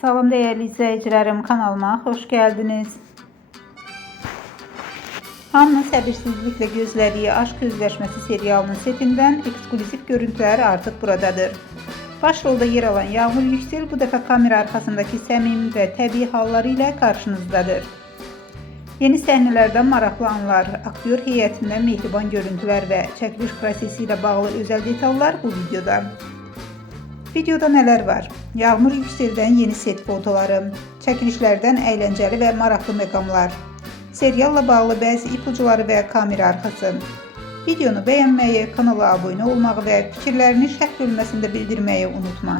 Salam değerli izleyicilerim, kanalıma hoş geldiniz. Hamının səbirsizliklə gözlədiyi Aşk Özləşməsi serialının setindən eksklusif görüntülər artıq buradadır. Başrolda yer alan Yağmur Yüksel bu dəfə kamera arkasındaki səmimi və təbii halları ilə qarşınızdadır. Yeni səhnələrdən maraqlı anlar, aktyor heyətindən mehriban görüntülər və çəkiliş prosesi ilə bağlı özəl detallar bu videoda. Videoda nələr var? Yağmur Yüksel'dən yeni set fotoları, çəkilişlərdən əyləncəli və maraqlı məqamlar, serialla bağlı bəzi ipucuları və kamera arxası. Videonu bəyənməyi, kanala abunə olmağı və fikirlərini şərh bölməsində bildirməyi unutma.